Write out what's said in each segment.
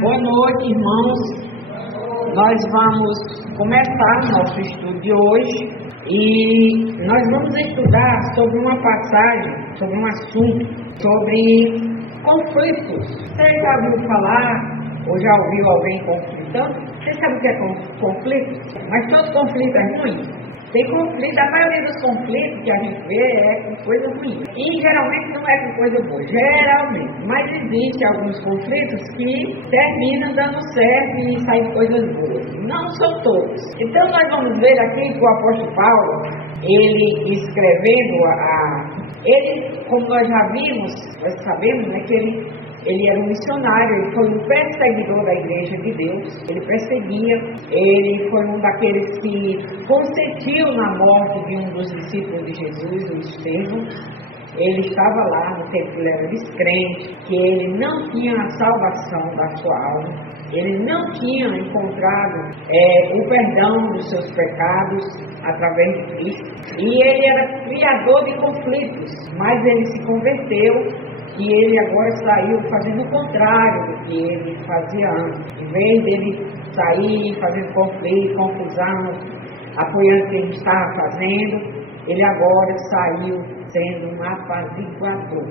Boa noite, irmãos. Nós vamos começar nosso estudo de hoje e nós vamos estudar sobre uma passagem, sobre um assunto, sobre conflitos. Você já ouviu falar ou já ouviu alguém conflitando? Você sabe o que é conflito? Mas todo conflito é ruim? Tem conflito, a maioria dos conflitos que a gente vê é com coisa ruim. E geralmente não é com coisa boa, geralmente. Mas existem alguns conflitos que terminam dando certo e saem coisas boas. Não são todos. Então nós vamos ver aqui que o apóstolo Paulo, ele escrevendo ele, como nós já vimos, nós sabemos, né, que ele era um missionário, ele foi um perseguidor da igreja de Deus, ele perseguia, ele foi um daqueles que consentiu na morte de um dos discípulos de Jesus, o Estevão. Ele estava lá no tempo que ele era descrente, que ele não tinha a salvação da sua alma, ele não tinha encontrado o perdão dos seus pecados através de Cristo, e ele era criador de conflitos, mas ele se converteu. E ele agora saiu fazendo o contrário do que ele fazia antes. Em vez dele sair fazendo conflito, confusão, apoiando o que ele estava fazendo, ele agora saiu sendo um apaziguador,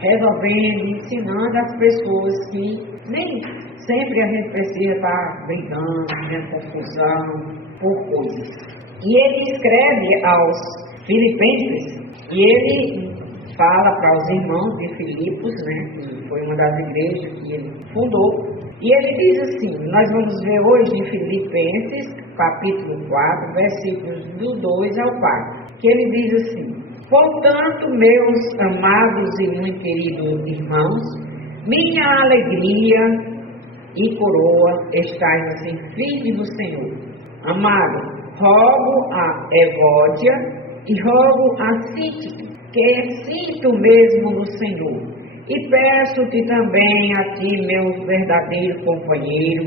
resolvendo, ensinando as pessoas que nem sempre a gente precisa estar brigando, fazendo confusão por coisas. E ele escreve aos Filipenses, e ele fala para os irmãos de Filipos, né, que foi uma das igrejas que ele fundou, e ele diz assim, nós vamos ver hoje em Filipenses, capítulo 4, versículos do 2 ao 4, que ele diz assim: portanto, meus amados e muito queridos irmãos, minha alegria e coroa estáis assim firmes no Senhor. Amado, rogo a Evódia e rogo a Sintique, que sinto mesmo no Senhor, e peço-te também a ti, meu verdadeiro companheiro,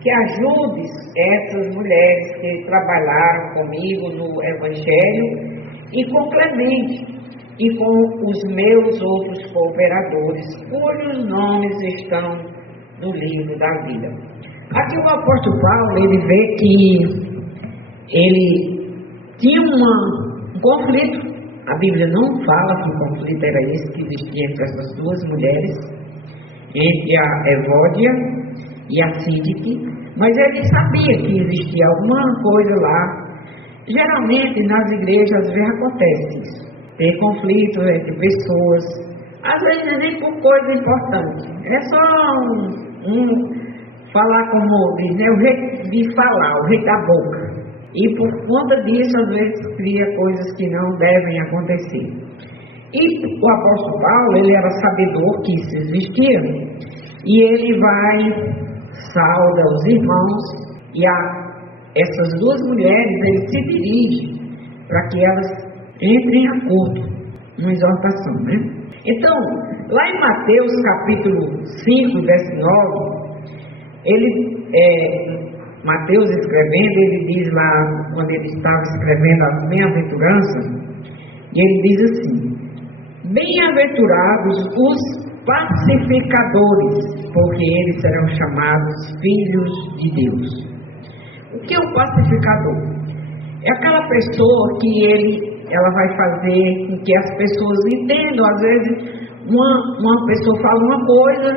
que ajudes essas mulheres que trabalharam comigo no Evangelho, e com Clemente, e com os meus outros cooperadores, cujos nomes estão no livro da vida. Aqui o apóstolo Paulo, ele vê que ele tinha um conflito. A Bíblia não fala que o conflito era esse que existia entre essas duas mulheres, entre a Evódia e a Sintique, mas ele sabia que existia alguma coisa lá. Geralmente nas igrejas às vezes acontece isso, tem conflito entre pessoas, às vezes nem por coisa importante, é só falar como diz, né, o jeito de falar, o jeito da boca. E por conta disso, às vezes, cria coisas que não devem acontecer. E o apóstolo Paulo, ele era sabedor que isso existia, e ele sauda os irmãos, e essas duas mulheres, ele se dirige para que elas entrem em acordo, uma exortação, né? Então, lá em Mateus capítulo 5, verso 9, Mateus escrevendo, ele diz lá, quando ele estava escrevendo as bem-aventuranças, e ele diz assim: bem-aventurados os pacificadores, porque eles serão chamados filhos de Deus. O que é um pacificador? É aquela pessoa que ela vai fazer com que as pessoas entendam. Às vezes uma pessoa fala uma coisa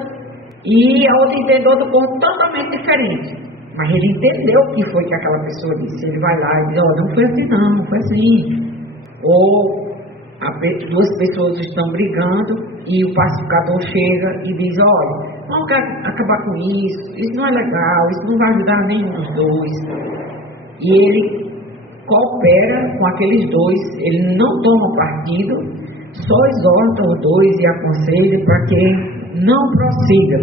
e a outra entende outra coisa totalmente diferente. Mas ele entendeu o que foi que aquela pessoa disse. Ele vai lá e diz: não foi assim não foi assim. Ou duas pessoas estão brigando e o pacificador chega e diz: olha, vamos acabar com isso não é legal, isso não vai ajudar nenhum dos dois. E ele coopera com aqueles dois, ele não toma partido, só exorta os dois e aconselha para que não prossiga.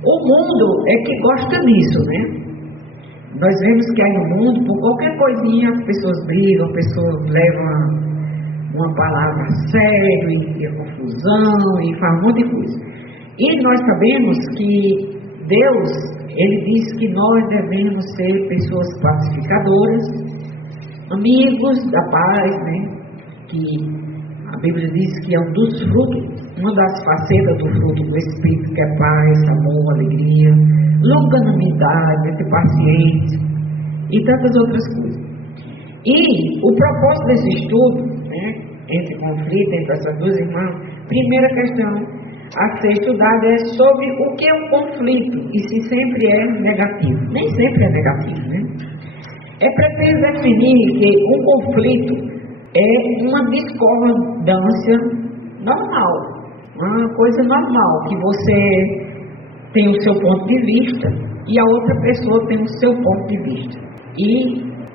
O mundo é que gosta disso, né? Nós vemos que aí no mundo, por qualquer coisinha, as pessoas brigam, as pessoas levam uma palavra a sério, e a confusão, e faz um monte de coisa. E nós sabemos que Deus, ele diz que nós devemos ser pessoas pacificadoras, amigos da paz, né? Que a Bíblia diz que é um dos frutos, uma das facetas do fruto do Espírito, que é paz, amor, alegria. longanimidade, vai ter paciência e tantas outras coisas. E o propósito desse estudo, né, esse conflito entre essas duas irmãs, primeira questão a ser estudada é sobre o que é um conflito e se sempre é negativo. Nem sempre é negativo, né? É preciso definir que um conflito é uma discordância normal, uma coisa normal, que você tem o seu ponto de vista e a outra pessoa tem o seu ponto de vista. E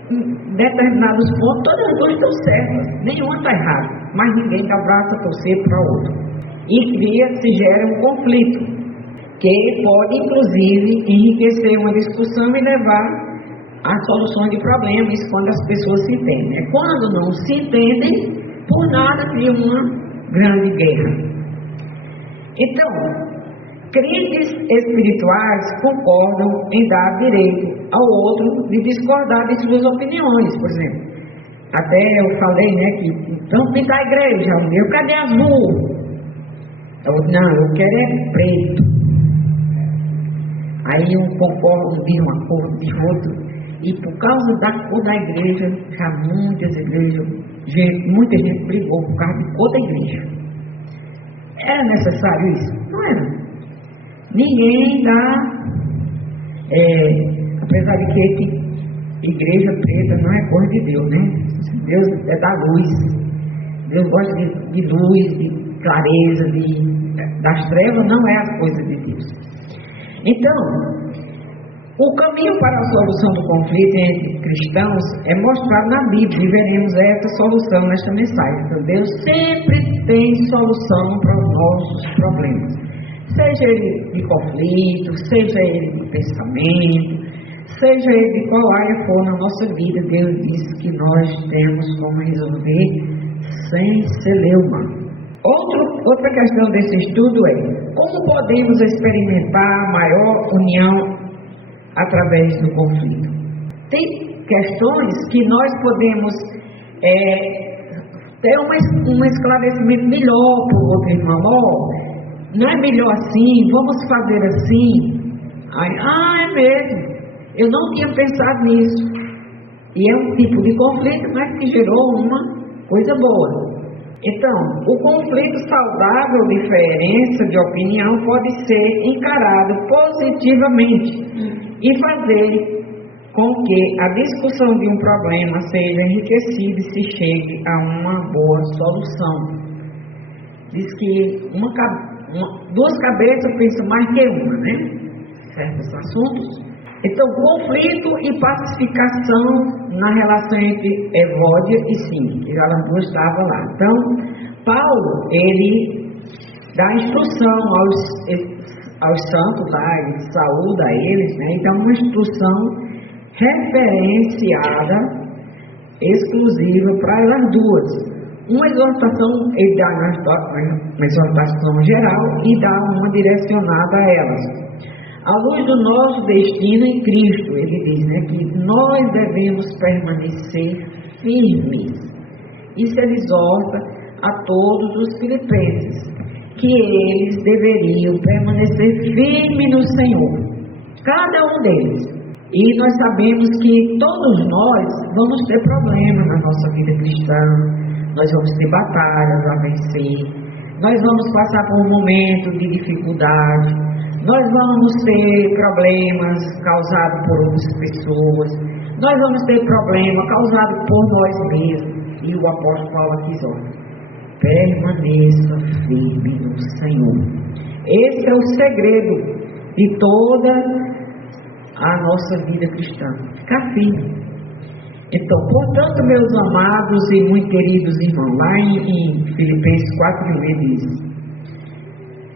em determinados pontos, todas as duas estão certas, nenhuma está errada, mas ninguém dá braço a torcer para a outra. E se gera um conflito, que pode inclusive enriquecer uma discussão e levar a solução de problemas quando as pessoas se entendem. Quando não se entendem, por nada cria uma grande guerra. Então, crentes espirituais concordam em dar direito ao outro de discordar de suas opiniões. Por exemplo, até eu falei, né, que vamos pintar a igreja, eu cadê azul? Não, eu quero é preto. Aí um concorda de uma cor, de outro. E por causa da cor da igreja, já muitas igrejas, muita gente brigou por causa da cor da igreja. Era necessário isso? Não era. Ninguém dá, apesar de que igreja preta não é cor de Deus, né? Deus é da luz. Deus gosta de luz, de clareza, das trevas não é a coisa de Deus. Então, o caminho para a solução do conflito entre cristãos é mostrado na Bíblia e veremos essa solução nesta mensagem. Então, Deus sempre tem solução para os nossos problemas, seja ele de conflito, seja ele de pensamento, seja ele de qual área for na nossa vida. Deus diz que nós temos como resolver sem celeuma. Outra questão desse estudo é como podemos experimentar maior união através do conflito. Tem questões que nós podemos ter um esclarecimento melhor para o outro irmão. Não é melhor assim, vamos fazer assim. É mesmo, eu não tinha pensado nisso. E é um tipo de conflito, mas que gerou uma coisa boa. Então, o conflito saudável, diferença de opinião, pode ser encarado positivamente e fazer com que a discussão de um problema seja enriquecida e se chegue a uma boa solução. Diz que duas cabeças pensam mais que uma, né? Certos assuntos. Então, conflito e pacificação na relação entre Evódia e Sinque, que elas duas estavam lá. Então, Paulo, ele dá instrução aos santos lá, ele saúda eles, né? Então, uma instrução referenciada, exclusiva para elas duas. Uma exortação, ele dá uma exortação geral e dá uma direcionada a elas. À luz do nosso destino em Cristo, ele diz, né, que nós devemos permanecer firmes. Isso ele exorta a todos os filipenses, que eles deveriam permanecer firmes no Senhor, cada um deles. E nós sabemos que todos nós vamos ter problemas na nossa vida cristã, nós vamos ter batalhas a vencer, nós vamos passar por um momento de dificuldade, nós vamos ter problemas causados por outras pessoas, nós vamos ter problemas causados por nós mesmos. E o apóstolo Paulo aqui exorta: permaneça firme no Senhor. Esse é o segredo de toda a nossa vida cristã, ficar firme. Então, portanto, meus amados e muito queridos irmãos, lá em Filipenses 4:1 diz: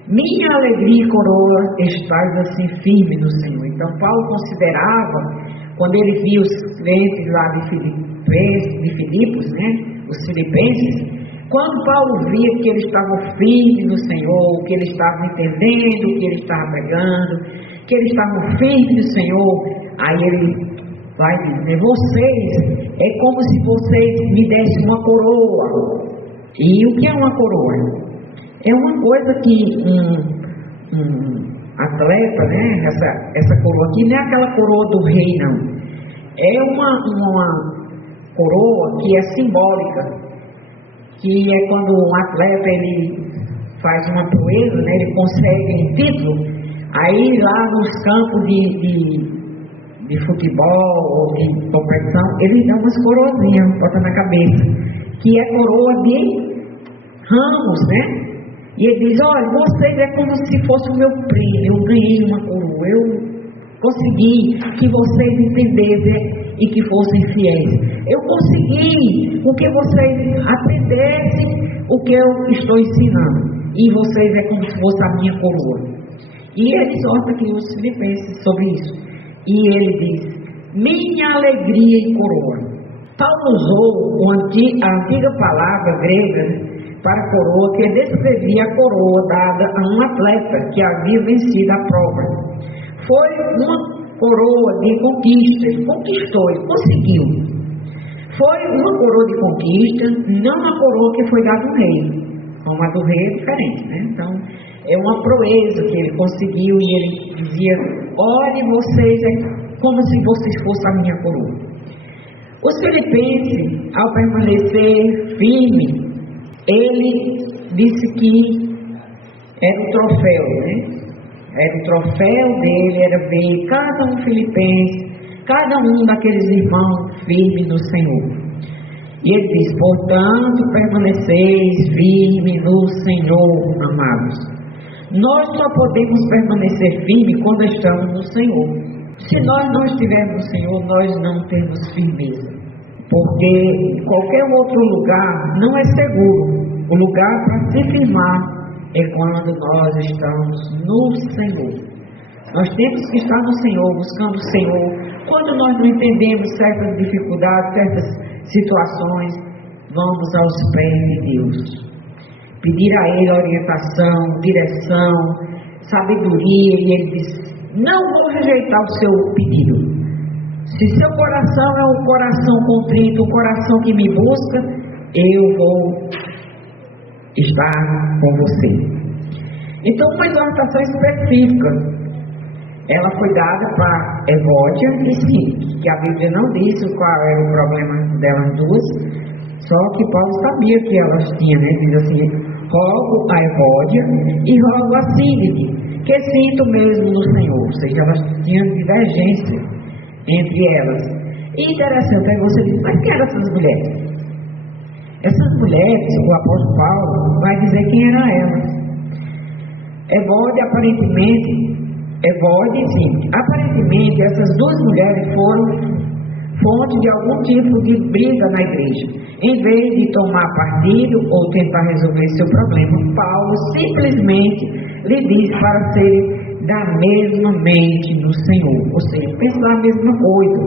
minha alegria e coroa estás assim firme no Senhor. Então, Paulo considerava, quando ele via os crentes lá de Filipos, né, os filipenses, quando Paulo via que eles estavam firmes no Senhor, que eles estavam entendendo o que ele estava pregando, que eles estavam firmes no Senhor, aí ele vai dizer: vocês, é como se vocês me dessem uma coroa. E o que é uma coroa? É uma coisa que atleta, né? Essa coroa aqui não é aquela coroa do rei, não. É uma coroa que é simbólica, que é quando um atleta ele faz uma proeza, né? Ele consegue um título. Aí lá nos campos de futebol ou de competição, eles dão umas coroazinhas, botam na cabeça, que é coroa de ramos, né? E ele diz, olha, vocês é como se fosse o meu prêmio, eu ganhei uma coroa, eu consegui que vocês entendessem e que fossem fiéis. Eu consegui com que vocês aprendessem o que eu estou ensinando. E vocês é como se fosse a minha coroa. E ele exorta aqui os filipenses sobre isso. E ele diz, minha alegria e coroa. Paulo usou a antiga palavra grega para coroa, que descrevia a coroa dada a um atleta que havia vencido a prova. Foi uma coroa de conquista, ele conquistou, ele conseguiu. Foi uma coroa de conquista, não uma coroa que foi dada ao rei. Como a do rei é diferente, né? Então, é uma proeza que ele conseguiu e ele dizia, olhe vocês, é como se vocês fossem a minha coroa. Os filipenses, ao permanecer firme, ele disse que era o troféu, né? Era o troféu dele, era ver cada um filipense, cada um daqueles irmãos firmes no Senhor. E ele diz, portanto, permaneceis firmes no Senhor, amados. Nós só podemos permanecer firmes quando estamos no Senhor. Se nós não estivermos no Senhor, nós não temos firmeza. Porque qualquer outro lugar não é seguro. O lugar para se firmar é quando nós estamos no Senhor. Nós temos que estar no Senhor, buscando o Senhor. Quando nós não entendemos certas dificuldades, certas situações, vamos aos pés de Deus. Pedir a Ele orientação, direção, sabedoria. E Ele diz, não vou rejeitar o seu pedido. Se seu coração é um coração contrito, um coração que me busca, eu vou estar com você. Então, uma exortação específica, ela foi dada para Evódia e Sintique, que a Bíblia não disse qual era o problema delas duas, só que Paulo sabia que elas tinham, né? Diz assim, rogo a Evódia e rogo a Sintique, que sinto mesmo no Senhor. Ou seja, elas tinham divergência entre elas. E interessante, aí você diz, mas quem eram essas mulheres? Essas mulheres, o apóstolo Paulo vai dizer quem eram elas. Evódia, aparentemente essas duas mulheres foram fonte de algum tipo de briga na igreja. Em vez de tomar partido ou tentar resolver seu problema, Paulo simplesmente lhe diz para ser da mesma mente do Senhor, ou seja, pensar a mesma coisa,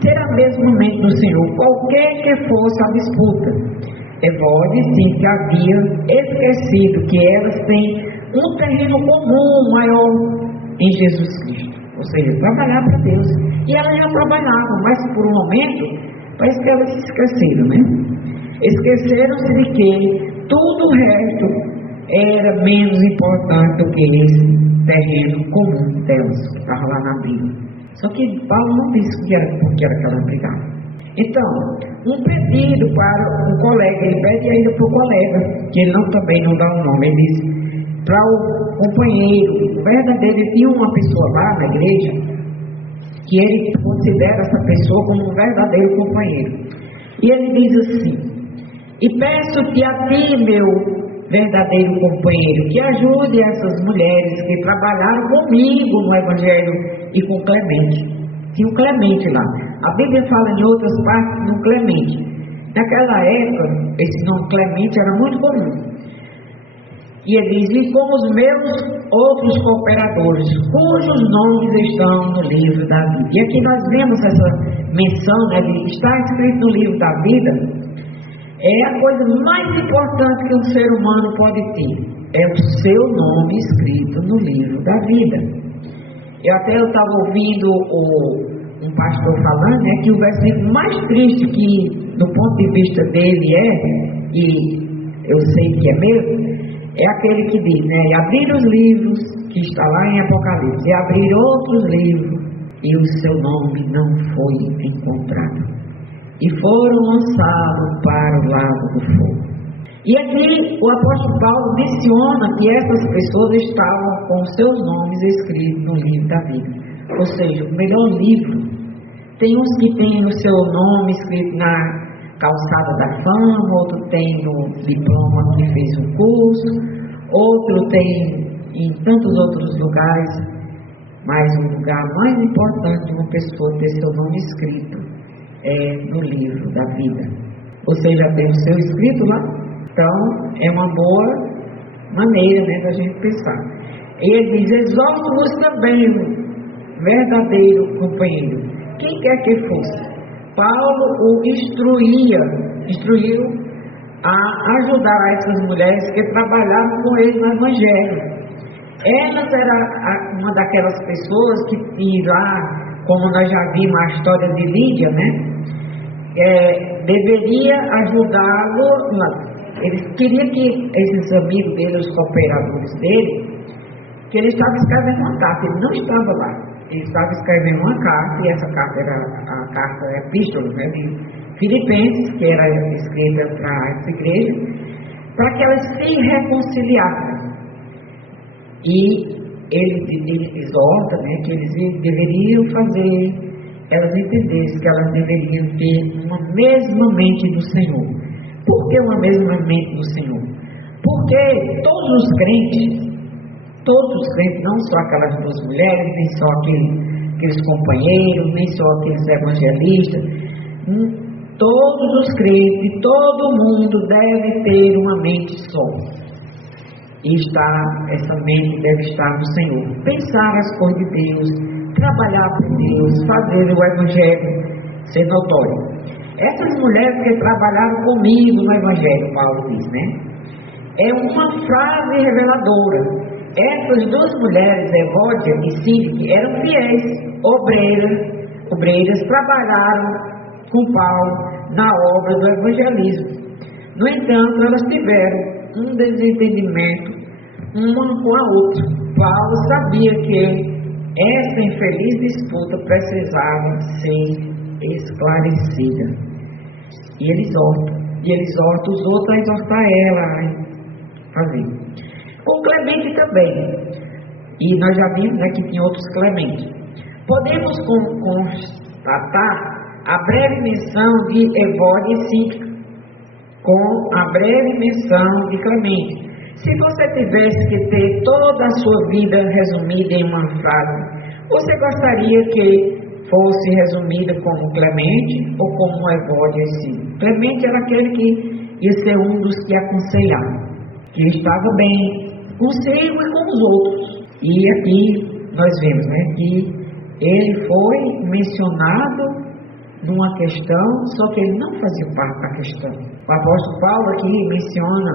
ter a mesma mente do Senhor, qualquer que fosse a disputa. Evódia sim que havia esquecido que elas têm um terreno comum maior em Jesus Cristo, ou seja, trabalhar para Deus. E elas já trabalhavam, mas por um momento parece que elas se esqueceram, né? Esqueceram-se de que tudo o resto era menos importante do que esse terreno comum delas, que estava lá na Bíblia. Só que Paulo não disse que era porque era que elas brigavam. Então, um pedido para um colega, ele pede ainda para o colega, que ele também não dá um nome, ele diz para o companheiro, o verdadeiro. Tinha uma pessoa lá na igreja que ele considera essa pessoa como um verdadeiro companheiro. E ele diz assim, e peço-te a ti, meu verdadeiro companheiro, que ajude essas mulheres que trabalharam comigo no Evangelho e com Clemente. Tinha um Clemente lá. A Bíblia fala em outras partes de um Clemente. Naquela época, esse nome Clemente era muito comum. E ele diz, e como os meus outros cooperadores, cujos nomes estão no livro da vida. E aqui nós vemos essa menção, né, de estar escrito no livro da vida, é a coisa mais importante que um ser humano pode ter. É o seu nome escrito no livro da vida. Eu estava ouvindo um pastor falando, né, que o versículo mais triste que, do ponto de vista dele, e eu sei que é mesmo, é aquele que diz, né? E abrir os livros, que está lá em Apocalipse, e abrir outros livros, e o seu nome não foi encontrado. E foram lançados para o lago do fogo. E aqui o apóstolo Paulo menciona que essas pessoas estavam com seus nomes escritos no livro da vida. Ou seja, o melhor livro. Tem uns que têm o seu nome escrito na calçada da fama, outro tem no diploma que fez um curso, outro tem em tantos outros lugares. Mas o lugar mais importante de uma pessoa ter seu nome escrito é no livro da vida. Você já tem o seu escrito lá? Então, é uma boa maneira, né, da gente pensar. Ele diz, exorto-vos também, verdadeiro companheiro, quem quer que fosse. Paulo o instruiu a ajudar essas mulheres que trabalhavam com ele no Evangelho. Elas eram uma daquelas pessoas que lá, como nós já vimos a história de Lídia, né, deveria ajudá-lo. Eles queriam que esses amigos dele, os cooperadores dele, que ele estava escrevendo uma carta. Ele não estava lá. Ele estava escrevendo uma carta, e essa carta era a carta epístola, né, de Filipenses, que era escrita para essa igreja, para que elas se reconciliassem. E ele exorta, né, que eles deveriam fazer, elas entendessem que elas deveriam ter uma mesma mente do Senhor. Por que uma mesma mente do Senhor? Porque todos os crentes, não só aquelas duas mulheres, nem só aqueles companheiros, nem só aqueles evangelistas, todos os crentes, todo mundo deve ter uma mente só. E essa mente deve estar no Senhor. Pensar as coisas de Deus, trabalhar por Deus, fazer o Evangelho ser notório. Essas mulheres que trabalharam comigo no Evangelho, Paulo diz, né? É uma frase reveladora. Essas duas mulheres, Evódia e Síndique, eram fiéis, obreiras, trabalharam com Paulo na obra do evangelismo. No entanto, elas tiveram um desentendimento uma com a outra. Paulo sabia que essa infeliz disputa precisava ser esclarecida. E ele exorta os outros a exortar ela a fazer. O Clemente também. E nós já vimos, né, que tinha outros Clementes. Podemos constatar a breve menção de Evódia e Síndica com a breve menção de Clemente. Se você tivesse que ter toda a sua vida resumida em uma frase, você gostaria que fosse resumida como Clemente ou como Evódia e Síndica? Clemente era aquele que ia ser um dos que aconselhava, que estava bem consigo e com os outros. E aqui nós vemos, né, que ele foi mencionado numa questão, só que ele não fazia parte da questão. O apóstolo Paulo aqui menciona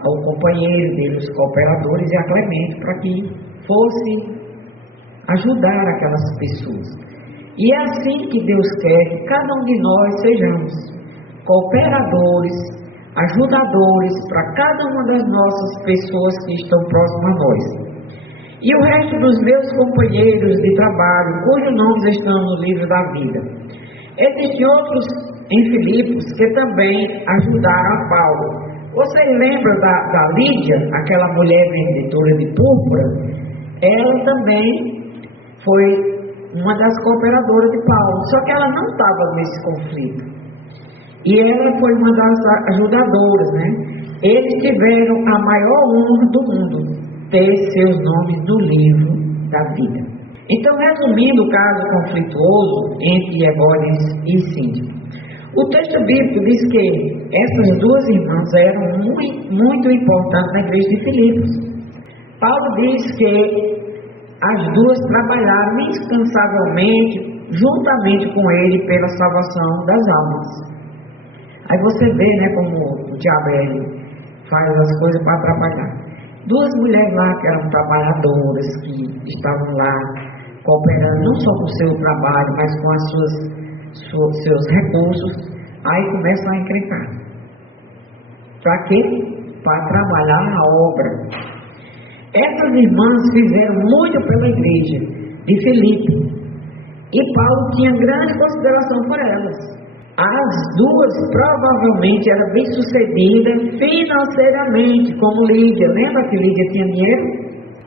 ao companheiro dele, os cooperadores, e a Clemente, para que fosse ajudar aquelas pessoas. E é assim que Deus quer que cada um de nós sejamos cooperadores, ajudadores para cada uma das nossas pessoas que estão próximas a nós. E o resto dos meus companheiros de trabalho, cujos nomes estão no livro da vida. Existem outros em Filipos que também ajudaram a Paulo. Vocês lembram da Lídia, aquela mulher vendedora de púrpura? Ela também foi uma das cooperadoras de Paulo, só que ela não estava nesse conflito. E ela foi uma das ajudadoras, né? Eles tiveram a maior honra do mundo, ter seus nomes no livro da vida. Então, resumindo o caso conflituoso entre Evódia e Síndica, o texto bíblico diz que essas duas irmãs eram muito importantes na igreja de Filipos. Paulo diz que as duas trabalharam incansavelmente juntamente com ele pela salvação das almas. Aí você vê, né, como o diabo faz as coisas para trabalhar. Duas mulheres lá que eram trabalhadoras, que estavam lá cooperando não só com o seu trabalho, mas com as seus recursos, aí começam a encrencar. Para quê? para trabalhar na obra. Essas irmãs fizeram muito pela igreja de Filipe, e Paulo tinha grande consideração por elas. As duas provavelmente eram bem-sucedidas financeiramente, como Lídia. Lembra que Lídia tinha dinheiro?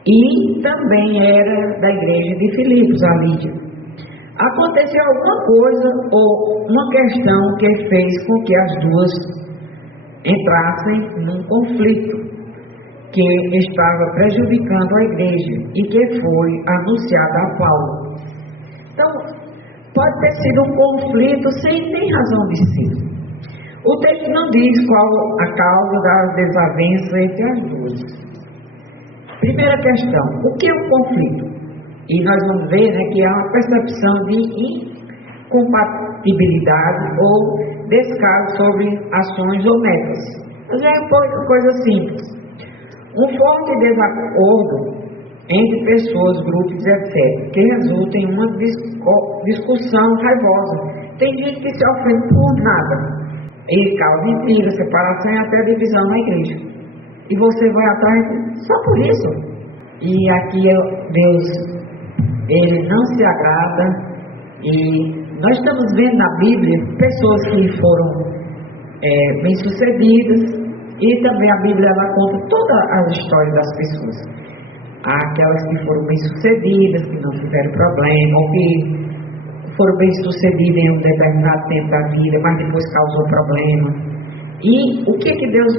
E também era da igreja de Filipos, a Lídia. Aconteceu alguma coisa ou uma questão que fez com que as duas entrassem num conflito que estava prejudicando a igreja e que foi anunciado a Paulo. Então, pode ter sido um conflito sem nem razão de ser. O texto não diz qual a causa das desavenças entre as duas. Primeira questão, o que é um conflito? E nós vamos ver, que há uma percepção de incompatibilidade ou descaso sobre ações ou metas. Mas é uma coisa simples. Um forte desacordo entre pessoas, grupos, etc., que resulta em uma discussão raivosa. Tem gente que se ofende por nada e causa intriga, separação e até divisão na igreja. E você vai atrás só por isso. E aqui Deus, Ele não se agrada. E nós estamos vendo na Bíblia pessoas que foram bem-sucedidas, e também a Bíblia ela conta toda a história das pessoas. Há aquelas que foram bem-sucedidas, que não tiveram problema, ou que foram bem-sucedidas em um determinado tempo da vida, mas depois causou problema. E por que Deus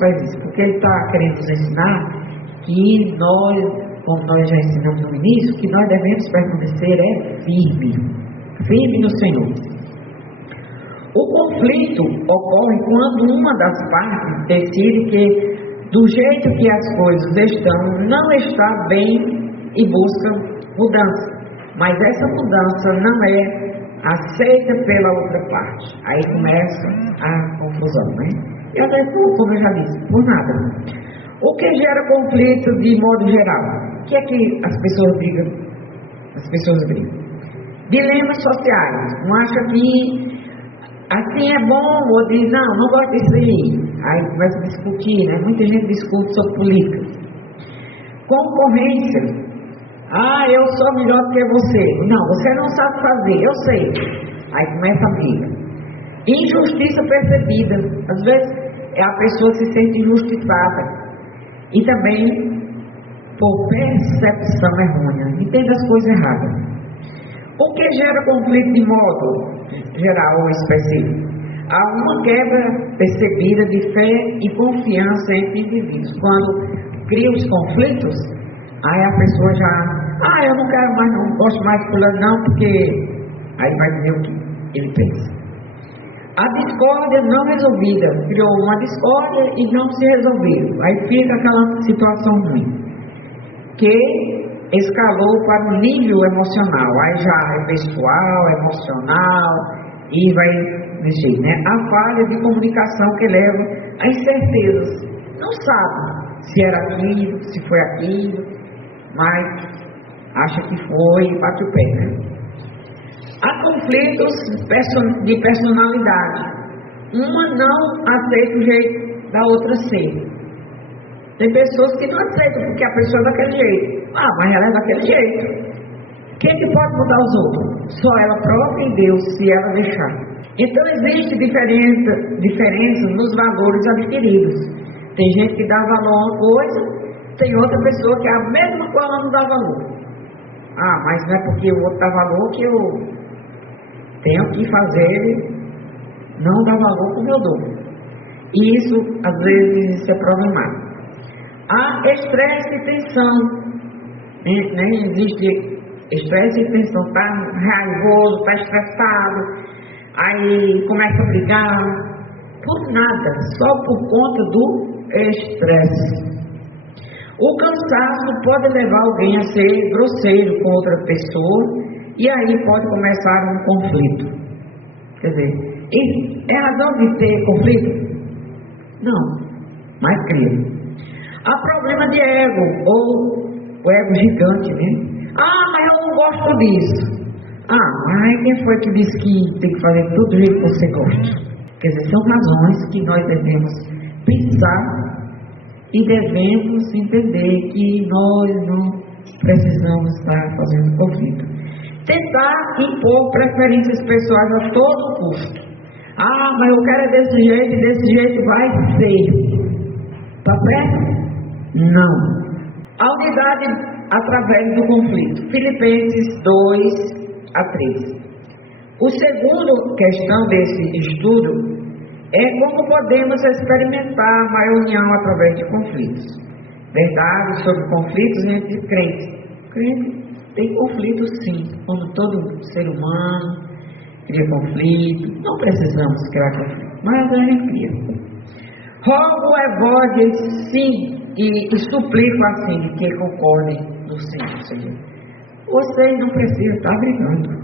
faz isso? Porque Ele está querendo nos ensinar que nós, como nós já ensinamos no início, que nós devemos permanecer firme no Senhor. O conflito ocorre quando uma das partes decide que, do jeito que as coisas estão, não está bem e busca mudança. Mas essa mudança não é aceita pela outra parte. Aí começa a confusão, né? E às vezes, como eu já disse, por nada. O que gera conflito de modo geral? O que é que as pessoas brigam? Dilemas sociais. Um acha que assim é bom, ou diz, não gosto disso aí. Aí começa a discutir, né? Muita gente discute sobre política. Concorrência. Eu sou melhor do que você. Não, você não sabe fazer, eu sei. Aí começa a briga. Injustiça percebida. Às vezes a pessoa se sente injustiçada. E também por percepção errônea. Entende as coisas erradas. O que gera conflito de modo geral ou específico? Há uma quebra percebida de fé e confiança entre indivíduos. Quando cria os conflitos, aí a pessoa já, eu não quero mais, não gosto mais de fulano não, porque aí vai dizer o que ele pensa. A discórdia não resolvida, criou uma discórdia e não se resolveu. Aí fica aquela situação ruim, que escalou para um nível emocional. Aí já é pessoal, emocional, e vai mexer, né? A falha de comunicação que leva a incertezas. Não sabe se era aquilo, se foi aquilo, mas acha que foi e bate o pé. Há conflitos de personalidade. Uma não aceita o jeito da outra ser. Tem pessoas que não aceitam porque a pessoa é daquele jeito. Mas ela é daquele jeito. Quem é que pode mudar os outros? Só ela própria e Deus, se ela deixar. Então existe diferença nos valores adquiridos. Tem gente que dá valor a uma coisa, tem outra pessoa que a mesma coisa não dá valor. Mas não é porque o outro dá valor que eu tenho que fazer, não dá valor como eu dou. E isso, às vezes, isso é problemático. Há estresse e tensão. Existe estresse e tensão. Está raivoso, está estressado, aí começa a brigar. Por nada, só por conta do estresse. O cansaço pode levar alguém a ser grosseiro com outra pessoa, e aí pode começar um conflito. Quer dizer, é razão de ter conflito? Não, mas cria. Há problema de ego, ou o ego gigante, né? Mas eu não gosto disso. Mas quem foi que disse que tem que fazer tudo do jeito que você gosta? Quer dizer, são razões que nós devemos pensar e devemos entender que nós não precisamos estar fazendo conflito. Tentar impor preferências pessoais a todo custo. Ah, mas eu quero é desse jeito e desse jeito vai ser. Está certo? Não. A unidade através do conflito. Filipenses 2-3. O segundo questão desse estudo é como podemos experimentar a maior união através de conflitos. Verdade sobre conflitos entre crentes. Crente tem conflito sim, como todo ser humano cria conflito. Não precisamos criar conflito, mas a gente cria. Rogo é vós sim e suplico assim de que concordem no Senhor. Ou seja, vocês não precisam estar brigando.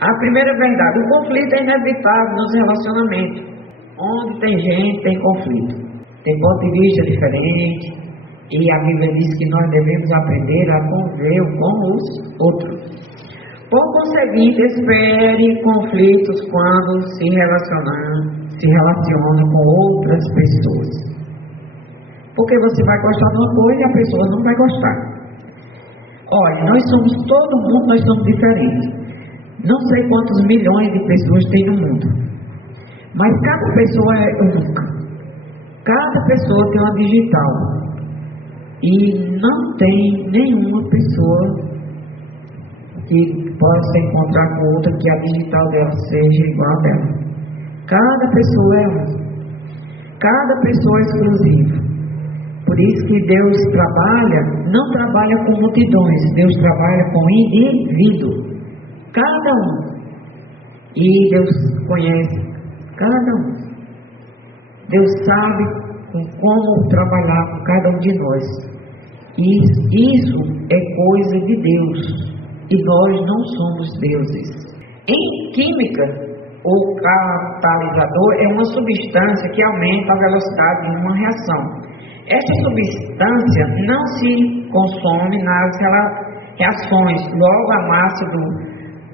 A primeira verdade, o conflito é inevitável nos relacionamentos. Onde tem gente, tem conflito. Tem ponto de vista diferente. E a Bíblia diz que nós devemos aprender a conviver com os outros. Por conseguinte, espere conflitos quando se relaciona com outras pessoas. Porque você vai gostar de uma coisa e a pessoa não vai gostar. Olha, nós somos todo mundo, nós somos diferentes. Não sei quantos milhões de pessoas tem no mundo. Mas cada pessoa é única. Cada pessoa tem uma digital. E não tem nenhuma pessoa que possa encontrar com outra que a digital dela seja igual a dela. Cada pessoa é única. Cada pessoa é exclusiva. Por isso que Deus não trabalha com multidões. Deus trabalha com indivíduos. Cada um. E Deus conhece cada um. Deus sabe como trabalhar com cada um de nós. E isso é coisa de Deus. E nós não somos deuses. Em química, o catalisador é uma substância que aumenta a velocidade de uma reação. Esta substância não se consome nas reações. Logo, a massa dos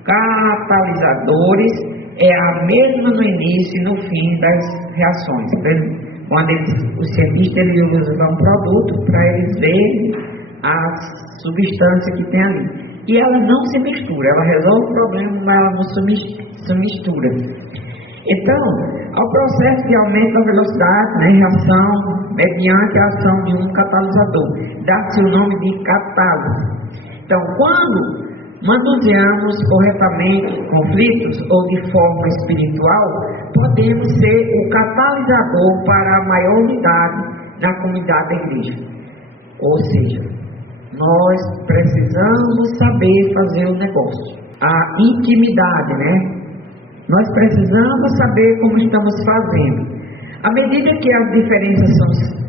catalisadores é a mesma no início e no fim das reações. Quando o cientista usa um produto para eles verem a substância que tem ali. E ela não se mistura, ela resolve o problema, mas ela não se mistura. Então, ao processo de aumento da velocidade, reação mediante a ação de um catalisador, dá-se o nome de catálise. Então, quando manuseamos corretamente conflitos ou de forma espiritual, podemos ser o catalisador para a maior unidade na comunidade da igreja. Ou seja, nós precisamos saber fazer o negócio. A intimidade, Nós precisamos saber como estamos fazendo. À medida que as diferenças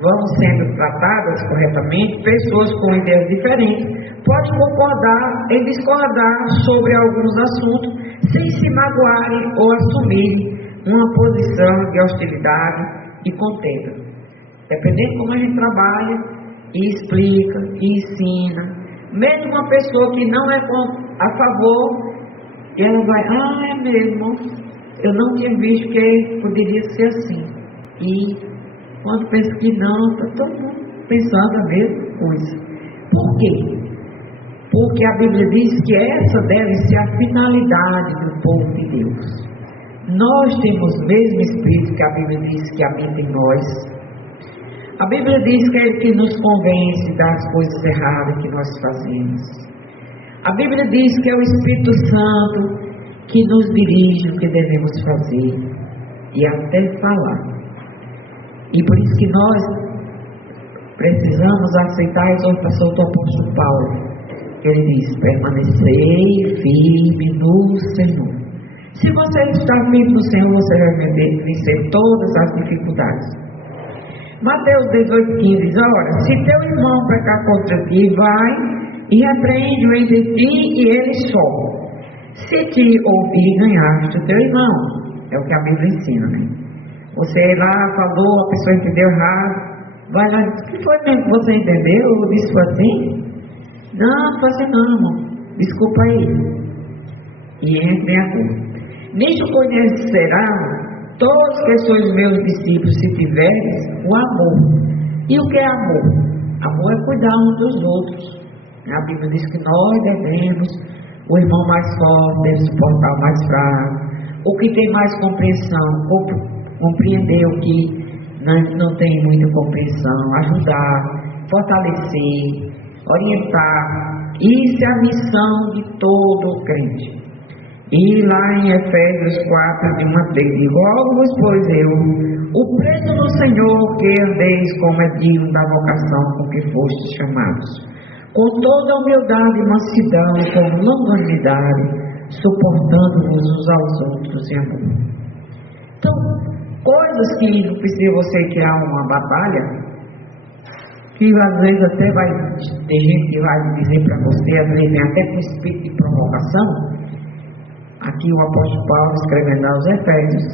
vão sendo tratadas corretamente, pessoas com ideias diferentes podem concordar e discordar sobre alguns assuntos sem se magoarem ou assumirem uma posição de hostilidade e contenda. Dependendo de como a gente trabalha e explica e ensina, mesmo uma pessoa que não é a favor, ela vai, é mesmo, eu não tinha visto que poderia ser assim. E quando pensa que não, está todo mundo pensando a mesma coisa. Por quê? Porque a Bíblia diz que essa deve ser a finalidade do povo de Deus. Nós temos o mesmo Espírito que a Bíblia diz que habita em nós. A Bíblia diz que é Ele que nos convence das coisas erradas que nós fazemos. A Bíblia diz que é o Espírito Santo que nos dirige o que devemos fazer e até falar. E por isso que nós precisamos aceitar a exortação do apóstolo Paulo. Ele diz, permanecei firme no Senhor. Se você está firme no Senhor, você vai vencer todas as dificuldades. Mateus 18,15 diz, ora, se teu irmão pecar contra ti, vai e repreende-o entre ti e ele só. Se te ouvir, ganhaste o teu irmão. É o que a Bíblia ensina, Você lá falou, a pessoa entendeu errado. Vai lá, o que foi mesmo que você entendeu? Disse foi assim? Não, foi assim não, irmão. Desculpa aí. E entre em acordo. Nisto conhecerão todos que sois meus discípulos, se tiveres o amor E o que é amor? Amor é cuidar uns dos outros. A Bíblia diz que nós devemos, o irmão mais forte deve suportar o mais fraco. O que tem mais compreensão, compreender o que não tem muita compreensão, ajudar, fortalecer, orientar. Isso é a missão de todo crente. E lá em Efésios 4, de 1 a 3, digo: rogo-vos, pois eu, o preso do Senhor, que andeis como é digno da vocação com que fostes chamados, com toda humildade e mansidão, com longanimidade, suportando-vos uns aos outros em amor. Então, coisas que não precisa você tirar uma batalha, que às vezes até vai ter gente que vai dizer para você, às vezes vem até com espírito de provocação. Aqui o apóstolo Paulo, escrevendo aos Efésios,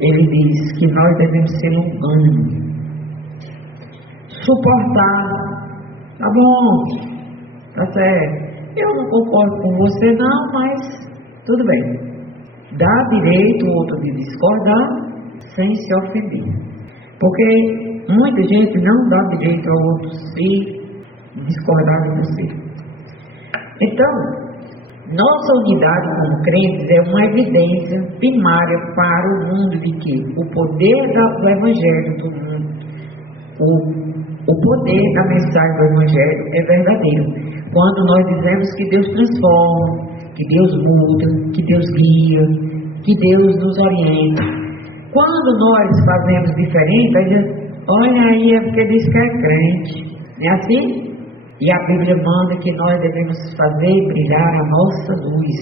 ele diz que nós devemos ser longânimos, suportar. Tá bom, tá certo, eu não concordo com você não, mas tudo bem. Dá direito o outro de discordar sem se ofender, porque muita gente não dá direito ao outro se discordar de você. Então, nossa unidade como crentes é uma evidência primária para o mundo de que o poder do Evangelho do mundo, o poder da mensagem do Evangelho é verdadeiro. Quando nós dizemos que Deus transforma, que Deus muda, que Deus guia, que Deus nos orienta. Quando nós fazemos diferente, a gente, olha aí, é porque diz que é crente. Não é assim? E a Bíblia manda que nós devemos fazer brilhar a nossa luz,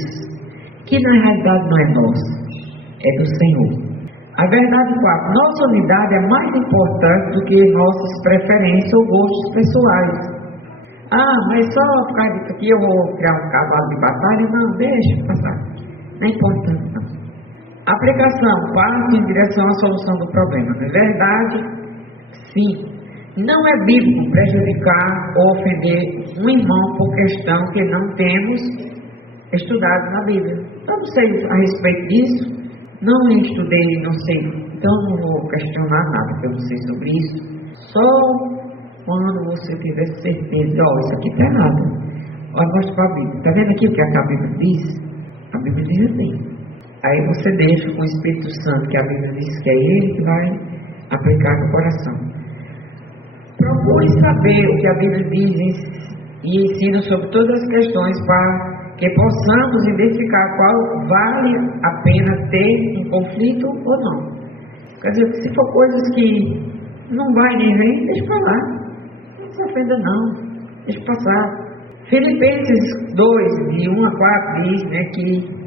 que na realidade não é nossa, é do Senhor. A verdade 4, nossa unidade é mais importante do que nossas preferências ou gostos pessoais. Ah, mas só por causa disso aqui eu vou criar um cavalo de batalha? Não, deixa passar. Não é importante não. Aplicação, passo em direção à solução do problema. Na verdade, sim. Não é bíblico prejudicar ou ofender um irmão por questão que não temos estudado na Bíblia. Eu não sei a respeito disso, não estudei, não sei, então não vou questionar nada, porque eu não sei sobre isso. Só quando você tiver certeza, isso aqui está errado. Olha, mostra para a Bíblia. Está vendo aqui o que a Bíblia diz? A Bíblia diz assim. Aí você deixa com o Espírito Santo, que a Bíblia diz que é Ele que vai aplicar no coração. Procure saber o que a Bíblia diz e ensina sobre todas as questões para que possamos identificar qual vale a pena ter um conflito ou não. Quer dizer, se for coisas que não vai nem vem, deixa para lá. Não se ofenda não, deixa passar. Filipenses 2, de 1 a 4 diz, né, que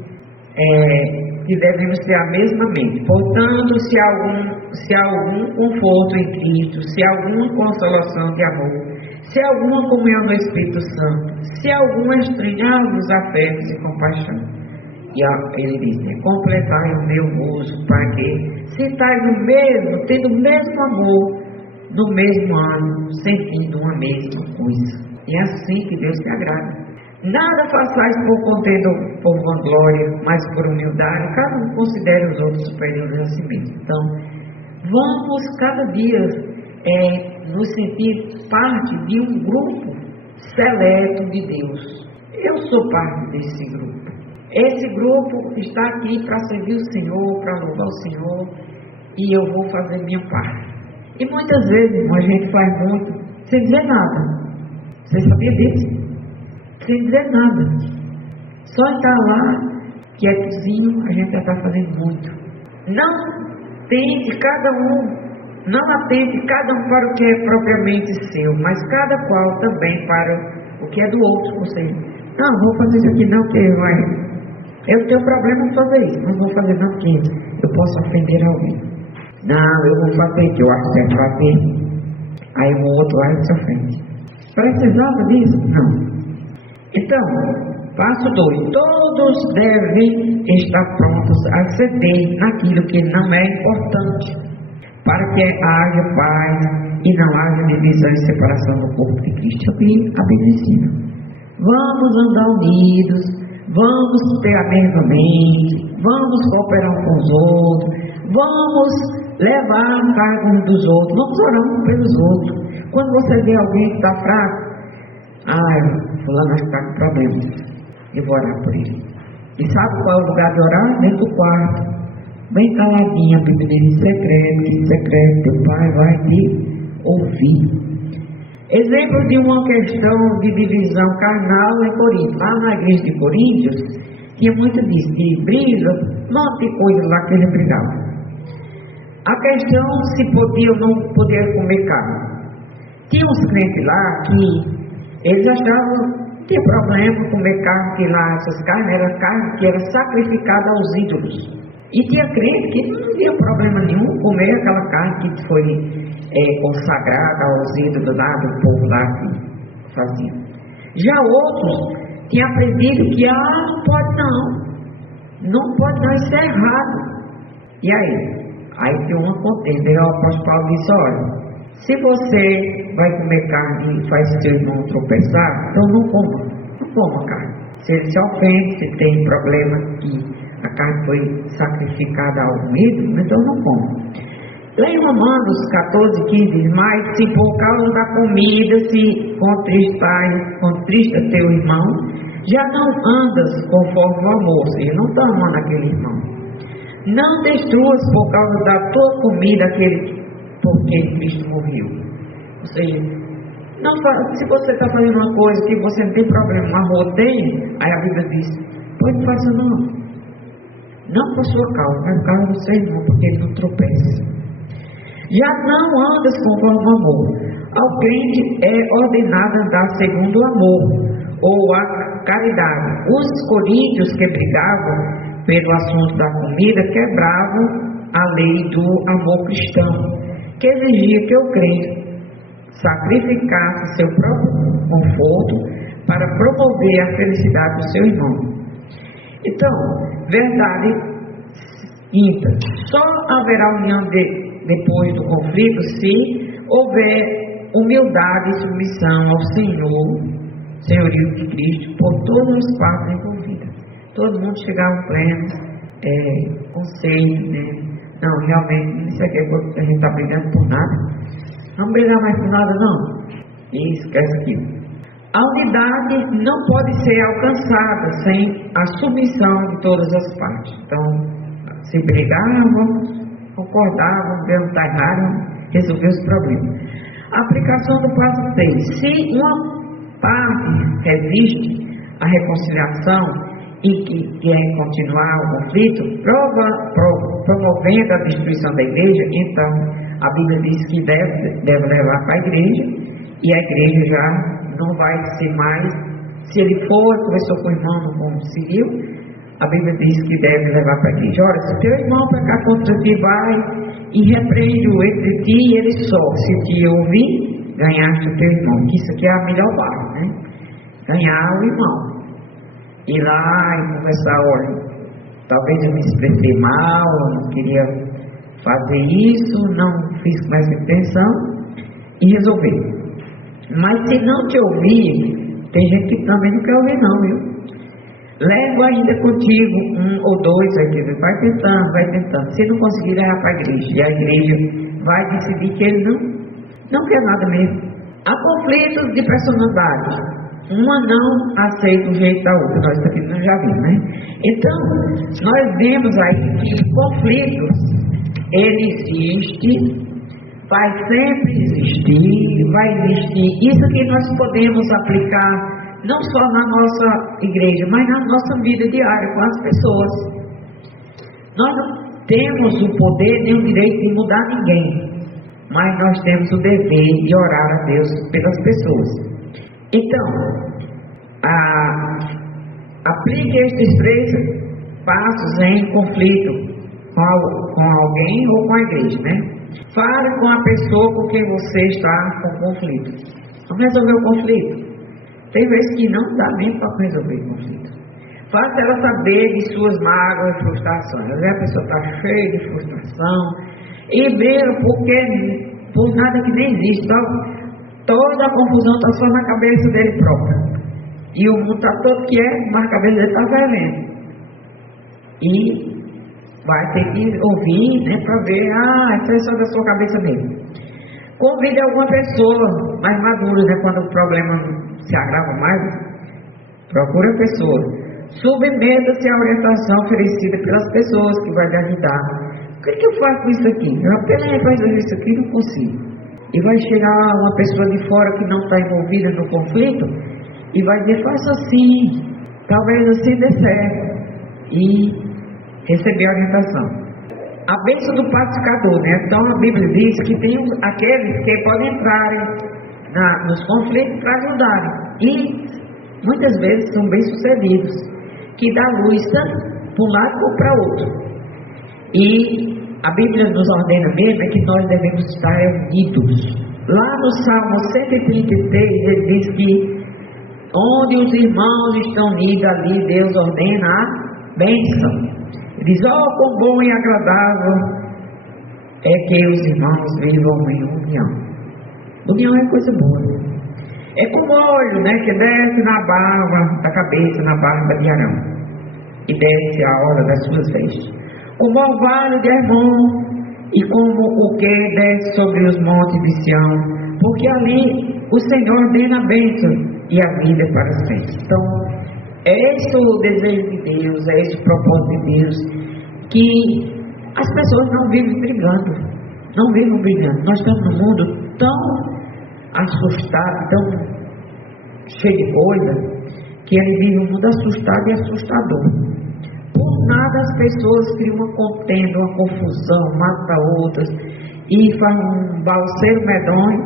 devemos ter a mesma mente. Portanto, se há algum conforto em Cristo, se há alguma consolação de amor, se há alguma comunhão do Espírito Santo, se há alguma estranhar dos afetos e compaixão. E ele diz, né, completai o meu gozo, para que se estáis no mesmo, tendo o mesmo amor, no mesmo ânimo, sentindo uma mesma coisa. E é assim que Deus te agrada. Nada façais por contenda por vanglória, mas por humildade. Cada um considere os outros superiores a si mesmo. Então, vamos cada dia nos sentir parte de um grupo seleto de Deus. Eu sou parte desse grupo. Esse grupo está aqui para servir o Senhor, para louvar o Senhor, e eu vou fazer minha parte. E muitas vezes a gente faz muito sem dizer nada. Você sabia disso? Sem dizer nada. Só estar lá, quietozinho, a gente já está fazendo muito. Não atende cada um para o que é propriamente seu, mas cada qual também para o que é do outro. Ou seja, não vou fazer isso aqui não, porque eu tenho problema em fazer isso, não vou fazer não, porque eu posso ofender alguém. Não, eu vou fazer, que eu acho certo fazer. Aí o outro lá se ofende. Precisava disso? Não. Então, passo 2. Todos devem estar prontos a ceder naquilo que não é importante, para que haja paz e não haja divisão e separação no corpo de Cristo. A Bíblia ensina. Vamos andar unidos, vamos ter a mesma mente, vamos cooperar uns com os outros, vamos levar a carga uns dos outros, vamos orar uns pelos outros. Quando você vê alguém que está fraco, fulano está com problemas, eu vou orar por ele. E sabe qual é o lugar de orar? Dentro do quarto, bem caladinha, a Bíblia diz em secreto, teu pai vai te ouvir. Exemplo de uma questão de divisão carnal em Corinto. Lá na igreja de Coríntios, tinha muito disso, de briga, um monte de coisa lá que eles brigavam. A questão se podia ou não poder comer carne. Tinha uns crentes lá que eles achavam que tinha problema comer carne, que lá essas carnes eram carne que era sacrificada aos ídolos. E tinha crente que não tinha problema nenhum comer aquela carne que foi consagrada aos ídolos lá do povo lá que fazia. Já outros tinham aprendido que não pode não, isso é errado. E aí tem uma contenda. E o apóstolo Paulo disse: olha, se você vai comer carne e faz seu irmão tropeçar, então não coma carne. Se ele se ofende, se tem problema que a carne foi sacrificada ao ídolo, então não coma. Lá em Romanos 14:15 diz: mas se por causa da comida se contrista teu irmão, já não andas conforme o amor, ou seja, não está amando aquele irmão. Não destruas por causa da tua comida aquele por quem Cristo morreu. Ou seja, se você está fazendo uma coisa que você não tem problema, mas odeia, aí a Bíblia diz: pois não faça não por sua causa, mas por causa do seu irmão, porque ele não tropeça. Já não andas conforme o amor. Ao crente é ordenado andar segundo o amor, ou a caridade. Os coríntios que brigavam pelo assunto da comida quebravam a lei do amor cristão, que exigia que o crente sacrificasse seu próprio conforto para promover a felicidade do seu irmão. Então, verdade quinta: só haverá união depois do conflito se houver humildade e submissão ao senhorio de Cristo por todas as partes envolvidas. Todo mundo chegar a um pleno conceito, né? Não, realmente, isso aqui a gente está brigando por nada. Não brigar mais por nada, não. E esquece aquilo. A unidade não pode ser alcançada sem a submissão de todas as partes. Então, se brigavam, concordavam, ver o que está errado, resolver os problemas. A aplicação do passo 6. Se uma parte resiste à reconciliação e que quer continuar o conflito, promovendo a destruição da igreja, então a Bíblia diz que deve levar para a igreja, e a igreja já não vai ser mais. Se ele conversou com o irmão, não conseguiu, a Bíblia diz que deve levar para a igreja. Olha, se teu irmão pecar contra ti, vai e repreende-o entre ti e ele só. Se te ouvir, ganhaste o teu irmão. Que isso aqui é a melhor parte, né? Ganhar o irmão. Ir lá e conversar: olha, talvez eu me expressei mal, eu não queria fazer isso, não fiz com essa intenção, e resolver. Mas se não te ouvir, tem gente que também não quer ouvir não, viu? Leva ainda contigo um ou dois aqui, vai tentando. Se não conseguir, leva para a igreja, e a igreja vai decidir que ele não quer nada mesmo. Há conflitos de personalidade. Uma não aceita o jeito da outra, nós aqui já vimos, né? Então, nós vemos aí que conflitos, ele existe, vai sempre existir, vai existir. Isso que nós podemos aplicar não só na nossa igreja, mas na nossa vida diária com as pessoas. Nós não temos o poder nem o direito de mudar ninguém, mas nós temos o dever de orar a Deus pelas pessoas. Então, aplique estes 3 passos em conflito com alguém ou com a igreja, né? Fale com a pessoa com quem você está com conflito. Vamos resolver o conflito. Tem vezes que não dá nem para resolver o conflito. Faça ela saber de suas mágoas e frustrações. Às vezes a pessoa está cheia de frustração e briga por nada que nem existe. Então, toda a confusão está só na cabeça dele próprio. E o mundo está todo quieto, mas a cabeça dele está fervendo. E vai ter que ouvir, né, para ver, isso é só da sua cabeça mesmo. Convide alguma pessoa mais madura, né? Quando o problema se agrava mais, procure a pessoa. Submeta-se à orientação oferecida pelas pessoas que vai lhe ajudar. O que eu faço com isso aqui? Eu apenas faço isso aqui, não consigo. E vai chegar uma pessoa de fora que não está envolvida no conflito e vai dizer, faça assim, talvez assim dê certo. E receber a orientação. A bênção do pacificador, né? Então a Bíblia diz que tem aqueles que podem entrar nos conflitos para ajudarem. E muitas vezes são bem-sucedidos, que dá luz tanto para um lado como para outro. E a Bíblia nos ordena mesmo é que nós devemos estar unidos. Lá no Salmo 136 ele diz que onde os irmãos estão unidos ali, Deus ordena a bênção. Ele diz, quão bom e agradável é que os irmãos vivam em união. União é coisa boa. É como óleo, né, que desce na barba da cabeça, na barba de Arão, e desce a hora das suas vestes. Como o vale de Hermon, e como o que desce sobre os montes de Sião, porque ali o Senhor ordena a bênção e a vida para sempre. Então, é esse o desejo de Deus, é esse o propósito de Deus, que as pessoas não vivem brigando, não vivem brigando. Nós estamos num mundo tão assustado, tão cheio de coisa, que ele vive um mundo assustado e assustador. Por nada as pessoas criam uma contenda, uma confusão, mata outras e faz um balseiro medonho.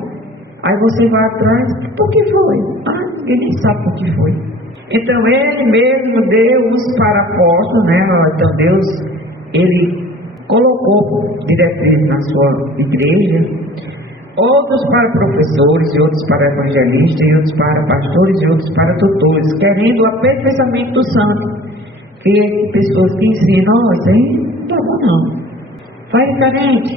Aí você vai atrás, por que foi? Ninguém nem sabe por que foi. Então ele mesmo deu os para apóstolos, né? Então Deus, ele colocou diretrizes na sua igreja, outros para professores, e outros para evangelistas, e outros para pastores, e outros para tutores, querendo o aperfeiçoamento do santo. Que pessoas que ensinam, isso aí não está bom não, faz diferente,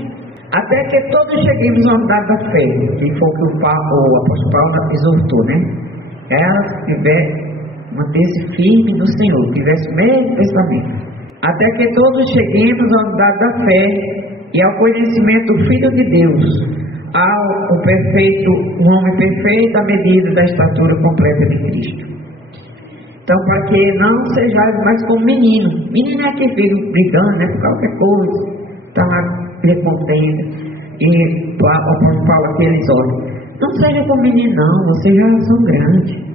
até que todos cheguemos ao andar da fé, que foi o que o apóstolo Paulo exortou, né? Ela manter-se firme no Senhor, tivesse o mesmo pensamento, até que todos cheguemos ao andar da fé e ao conhecimento do Filho de Deus, ao homem perfeito à medida da estatura completa de Cristo. Então, para que não sejais mais como menino. Menino é que fica brigando, né, por qualquer coisa, está lá contenda. E o apóstolo fala que eles olham, não seja como menino não, vocês já são grandes.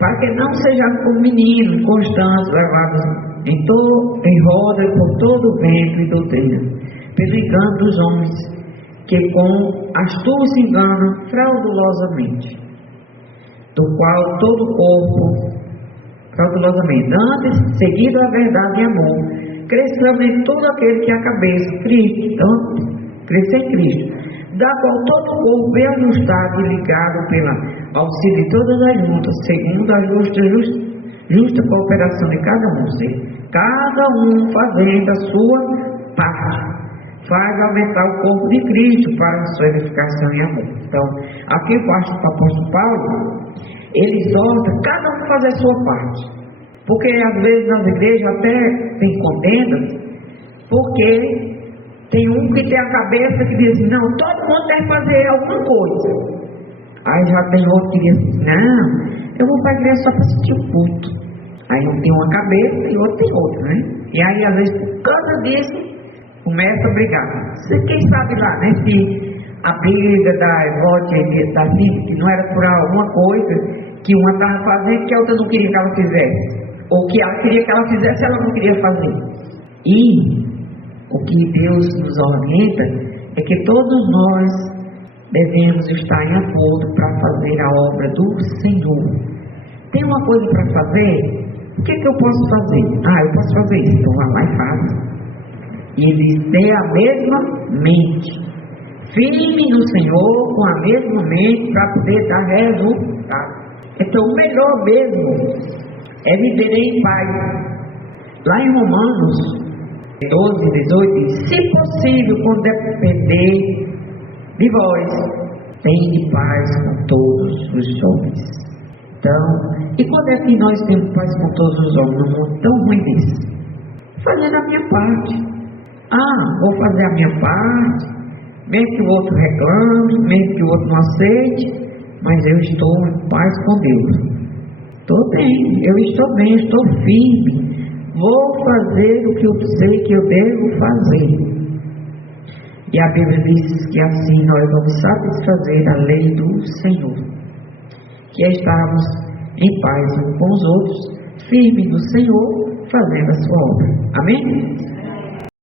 Para que não sejais como menino, constantes, levados em roda por todo o vento e doutrina, pelo engano dos homens, que com astúcia enganam fraudulosamente, do qual todo o corpo fraudulosamente, antes, seguido a verdade e amor, crescendo em todo aquele que é a cabeça, Cristo. Então, crescer em Cristo, da qual todo o corpo bem ajustado e ligado pela auxílio de todas as juntas, segundo a justa cooperação de cada um fazendo a sua parte, faz aumentar o corpo de Cristo para a sua edificação e amor. Então, aqui o apóstolo Paulo, ele exorta cada um a fazer a sua parte, porque às vezes nas igrejas até tem contendas, porque tem um que tem a cabeça que diz, não, todo mundo deve fazer alguma coisa. Aí já tem outro que diz, não, eu vou para a igreja só para assistir o culto. Aí um tem uma cabeça e outro tem outra, né? E aí às vezes por causa disso começa a brigar. Você quem sabe lá, né? Se a briga da Evote e da Cid, que não era por alguma coisa que uma estava fazendo que a outra não queria que ela fizesse, ou que ela queria que ela fizesse, ela não queria fazer. E o que Deus nos orienta é que todos nós devemos estar em acordo para fazer a obra do Senhor. Tem uma coisa para fazer? O que eu posso fazer? Eu posso fazer isso. Então vá lá e faz. E eles têm a mesma mente, firme no Senhor, com a mesma mente, para poder dar resultado. Então o melhor mesmo é viver em paz. Lá em Romanos 12, 18 diz, se possível, quando depender de vós, tende paz com todos os homens. Então, e quando é que nós temos paz com todos os homens num mundo tão ruim desse? Fazendo a minha parte. Vou fazer a minha parte, mesmo que o outro reclame, mesmo que o outro não aceite, mas eu estou em paz com Deus. Estou bem, eu estou firme. Vou fazer o que eu sei que eu devo fazer. E a Bíblia diz que assim nós vamos satisfazer a lei do Senhor, que é estarmos em paz uns com os outros, firmes do Senhor, fazendo a sua obra. Amém?